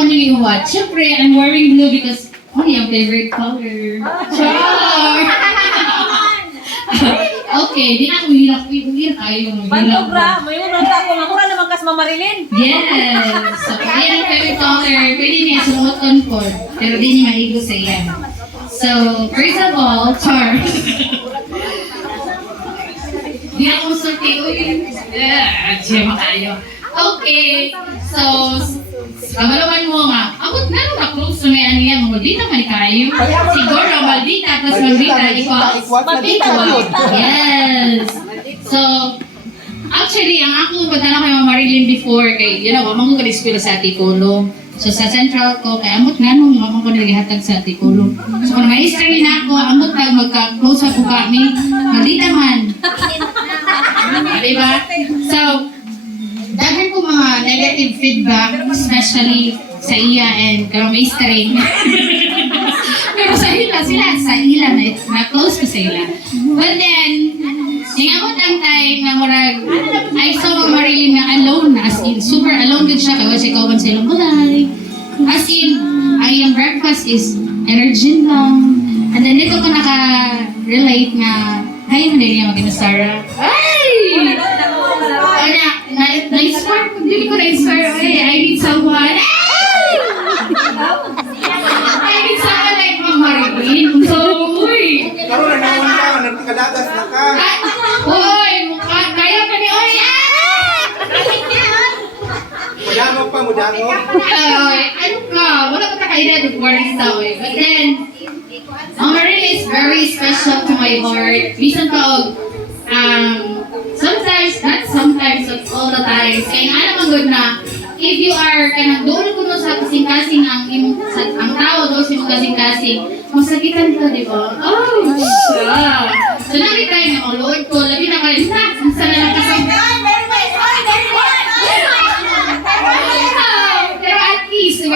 ako niliwat. Siyempre, I'm wearing blue because, oh, yung favorite color. Char! Okay, di na ako hilak. Hilak tayo. Pantobra, may unang ako. Mamura naman kas mamarilin. Yes! So, yan ang favorite color. Pwede niya sumuot po. Pero di niya maigo sa iyan. So, first of all, char. Di ako sulti. Diyan tayo. Okay. So, kamalaman mo nga. Abot na nung na-close na may ano yan. Maldita man kayo. Siguro, maldita. Tapos maldita. Equal. Yes. So, actually, ang ako pagdala kay Mama Marilyn before, kay, you know, mamang ko ka-eskwela sa Antipolo. So, sa central ko, kay amot na nung mamang ko naghihatag sa Antipolo. So, kung may history na ako, amot na magka-close ako kami. Maldita man. Diba? So, dahil ko mga negative feedback, especially sa iya and karong history. Pero sa ila na-close ko sa ila. But then, singamot ang time na murag, I saw Marilyn na alone, as in, super alone din siya, kaya siya kawan sa ilang bulay. As in, ang breakfast is energy lang. And then dito ko naka-relate na, hi, hindi niya mag-inasara. Ay! Na-inspire ko, hindi ko na-inspire. I need someone. I need someone like Mama Marilyn. So, uy! Karoon na naman ka, nagkadagas na ka. Uy! Kaya pa ni Oy! Mudangog pa, mudangog. Ano ka? Wala pa kakaida ng warning sa oy. But then, Mama Marilyn is very special to my heart. Bisan pa sometimes, not sometimes, but all the time. Kaya nga naman good na, if you are kanang doon ko sa kasing-kasing ang tao doon sa kasing-kasing, masakitan ka, di ba? Oh, siya. So, nakita yung ang load ko, labi na kayo, sana lang kasang... Pero at least,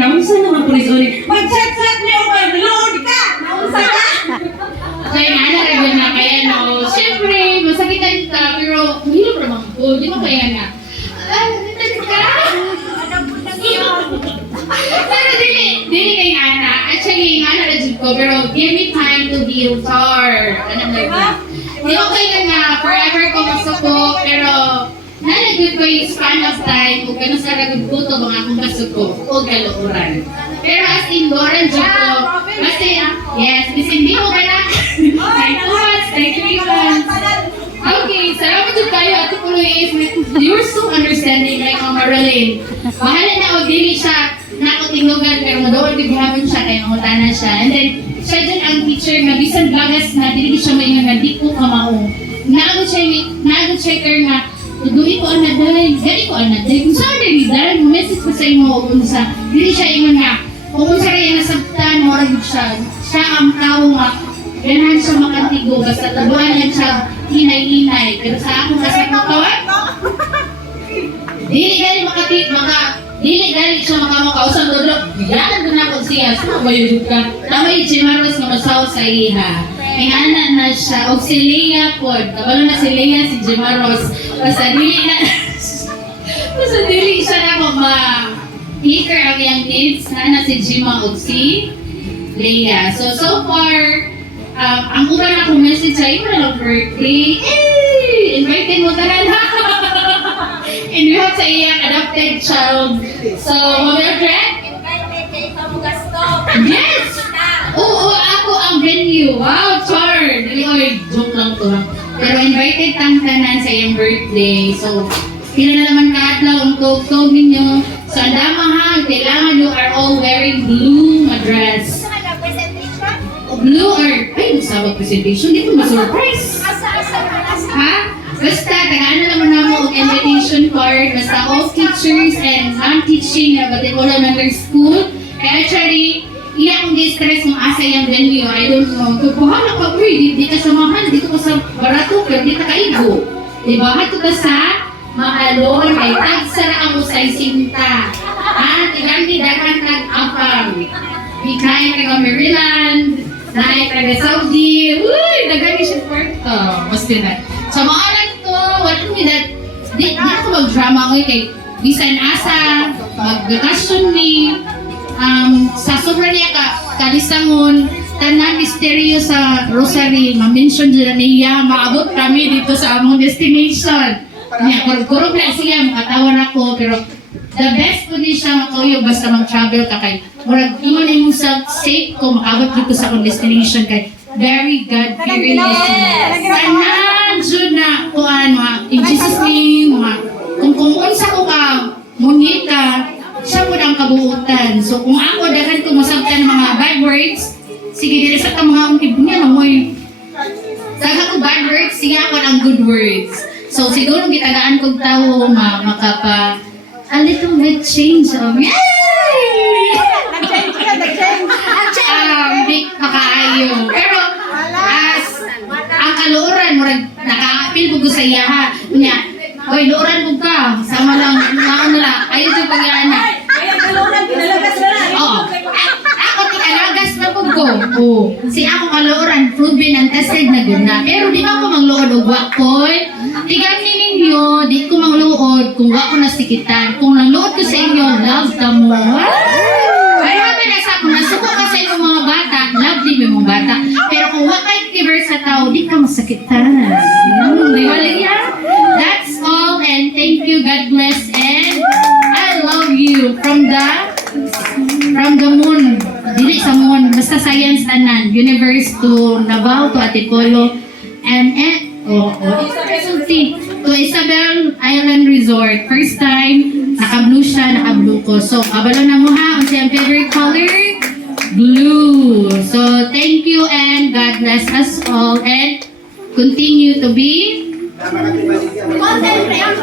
Nausa naman po ni Zoni. Mag-chat-chat niyo ba? Load ka! Nausa ka! kaya nga na kaya no. Siyempre, masakitan ka, pero hirap naman po, di ba kaya na? Pero dili kay Ana. Actually, Ana na dyan ko, pero give me time to heal tar. Anong like di okay lang na forever ko masuko, pero nalagod ko yung span of time kung gano'n sa ragod ko ito mga akong masuko o galuuran. Pero as in, Doran dyan ko, kasi, yes, hindi mo ka na, like what, like reasons. Okay, salamat dyan tayo, Ate Puloy, you're so understanding like Mama Marilyn. Mahala na o dili siya nakutinglugan, pero madoon bigyaman siya, kaya mangutana siya. And then, siya dyan ang teacher nga, bisan blagas na, dili siya maingan nga, di ko kamao. Naagod siya term nga, tuduhin ko anak dahil, gani ko anak dahil, kung saan rin dahil, message ko sa imo, kung sa, dili siya ingon nga, kung sa rin nasabtan, morag siya ang tao nga, ganahan siya makantigo, basta tabuan yan siya, hinay-hinay, pero sa akong kasama ko, dili gali siya makamakausap doon. Bilangan ko na ako siya. Saan ba yun ka? Tama yung Chimaros na masaw sa iha. Ingana na siya. O si Leia po. Kabalo na si Leia, si Chimaros. Basta dili siya na ma-hicker ang iyang needs na si Jima o si Leia. So far, ang una na akong message sa iyo na lang birthday. Invited mo tanan ha! And we have sa iyang adopted child. So, Mildred? Yes! Oo, ako ang venue. Wow, char! Joke lang to. Pero invited tanan sa iyang birthday. So, sila na naman kaadlaw ang tog-tog ninyo. So, ang dama ha, kailangan you are all wearing blue dress. Blue or, sabag presentation, di ko ma-surprise. Ha? Basta, tagaan na naman naman ang invitation card. Basta all teachers and non-teaching na Batikola Number School. Kaya actually, iya akong distress ng asa yung venue. I don't know. Kukuhala ka, di ka samahan. Dito ka sa barato, pero di ka kaigo. Diba? Hato ka sa maalon. Kay tagsara ang usay sinta. Tigang dagan tag-apang. Ikaya ka Maryland. Dahil taga Saudi. Uy, dagan siya Puerto. Basta na. So, maalan ko, wala mi that di ako mag-drama ko kay bisan asa, mag-vacation me, sa sobra niya kalisangon, tanan misteryo sa Rosary, ma-mention dyan niya, maabot kami dito sa among destination. Niya, kurog na siya, makatawan ako, pero the best po din siya matuyo basta mag-travel ka kay murag ingon imong safe ko makabot dito sa akong destination kay very God-fearing listeners. Tanan jud na kuan mga in Jesus name mga kung unsa ko ka munit ka siya po ang kabuutan. So kung ako daghan ko masabtan mga bad words, sige dili sa mga ungkib niya na mo'y daghan ko bad words, sige ako ang good words. So siguro gitagaan kog tawo makapa a little bit change of yay! Di makaayo. Pero as ang kaluoran murag nakaapil ko sa iya ha. Nya, oy luoran mo ka. Sama lang naon na. Ayo sa pagana. Oo. Ako ti alagas na pud ko. Oo. Si ako kaluoran proven and tested na gud na. Pero di ba ko mangluod og wakoy? Tigan ninyo, di ko mangluod kung wa ko nasikitan. Kung nangluod ko sa inyo, love ka mo. Pero kami na sa kung nasuko ka sa inyong mga bata, love din mo mga bata. Pero kung wa kay kiber sa tao, di ka masakitan. Di ba yan? That's all and thank you, God bless and I love you from the moon. Dili sa moon, basta science tanan, universe to Davao to Antipolo and to Isabel Island Resort. First time, naka-blue siya, naka-blue ko. So, abalo na mo ha, ang siyang favorite color, blue. So, thank you and God bless us all and continue to be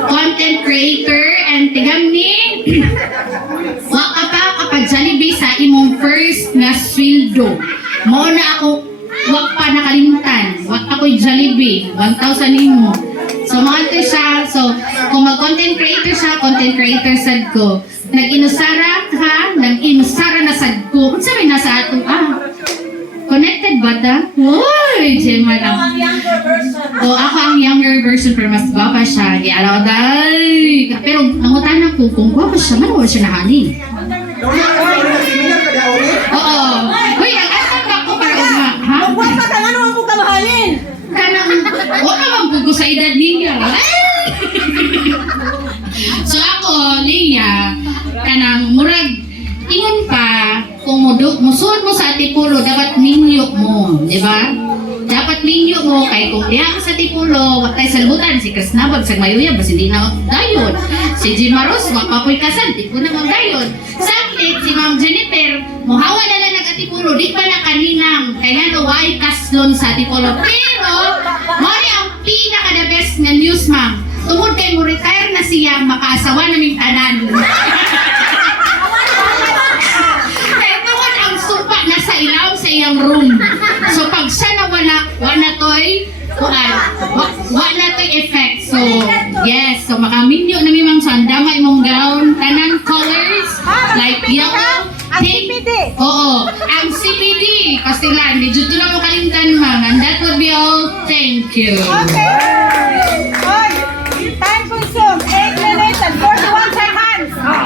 content creator and tigam ni waka pa kapag Jollibee sa imong first nga sweldo. Mao na ako wak pa nakalimutan. Wak ako'y Jollibee. 1,000 imo. So, mga siya. So, kung mag-content creator siya, content creator sad ko. Nag-inusara ka, nag-inusara na sad ko. Kung sabi nasa ato, connected ba ta? Uy, Gemma lang. O, ako ang younger version, pero mas guwapa siya. Di alaw day. Pero, nangutan ako, kung guwapa siya, man, wala siya nahanin. Oo. Uy, ang alam ako para uma. Ha? Magwapa ka, ano ang buka mahalin? Kanang, wala bang bugo sa edad niya. So ako, Leia, kanang murag, ingon pa, kung musuod mo sa Antipolo, dapat minyo mo, di ba? Dapat minyo mo, kay kung diha ka sa Antipolo, watay sa lubutan, si Krasnabag, sa Mayuya, bas hindi na dayon. Si Jimaros, wapapoy kasan, di ko na dayon. Sakit, si Ma'am Jennifer, muhawa na lang nag-Antipolo, di pa na kaninang, kaya no, why kaslon sa Antipolo. Pero, mali ang pinaka-the best na news, ma'am. Tungod kay mo retire na siya, makaasawa naming tanan. Kaya tungod ang supa na sa ilaw sa iyang room. So pag siya nawala, wala to'y effect. So yes, so makaminyo na mimang so andama imong gown, tanan colors, like yellow, pink. Oo, ang CPD, Kastilan, di dito lang mo kalimtan, ma'am. And that would be all. Thank you. Okay. Oy, time